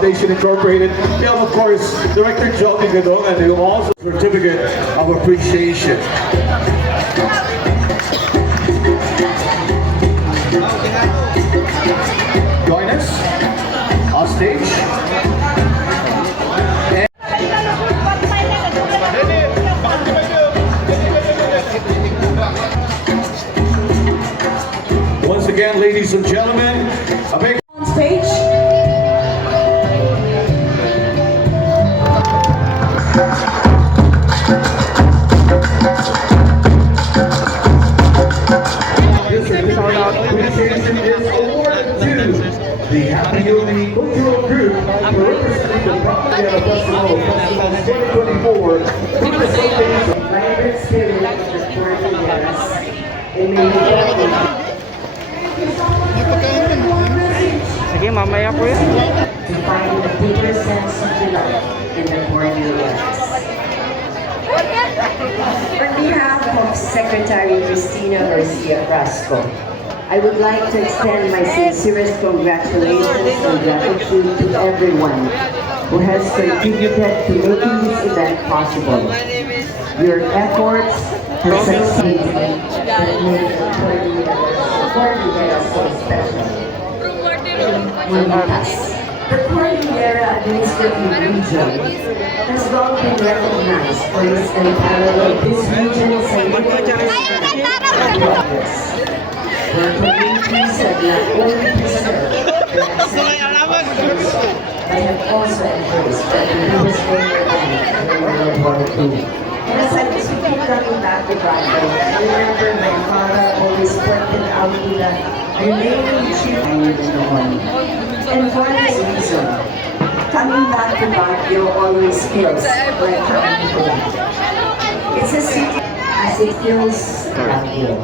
Foundation Incorporated. We have, of course, Director Joey Gadong, and who also certificate of appreciation. Join us on stage. Once again, ladies and gentlemen, a big On stage. This certificate of appreciation is awarded to the Happy Yogi Cultural Group for representing the Propaganda Festival 2024 with the showcase of Vibrant spirit of the Cordilleras. And may we Sige, mamaya po yun. to find a deeper sense of delight in the Cordilleras. On behalf of Secretary Cristina Garcia Frasco, I would like to extend my sincerest congratulations and gratitude to everyone who has contributed to making this event possible. Your efforts have succeeded that made the Cordillera so special. The Cordillera Administrative Region has long been recognized for its unparalleled this region's scientific progress, where communities have not only preserved their ancestors, but have also embraced the newest organic during World War II. And as I was speaking coming back to Baguio, I remember my father always pointed out to the remaining children in the morning. And for this reason, coming back to Baguio always feels like coming home. It's a city as it feels Baguio.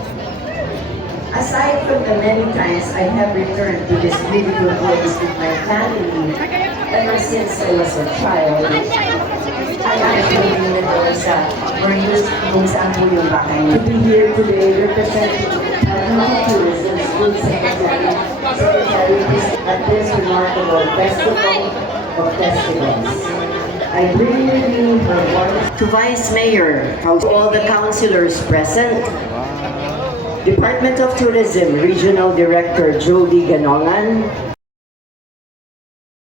Aside from the many times I have returned to this beautiful place with my family ever since I was a child, I actually remember kung saan po yung bakay niyo. To be here today representing Tourism School Secretary at this remarkable festival of festivals. I bring with me her voice to Vice Mayor, to all the councilors present, Department of Tourism Regional Director Jody Ganongan,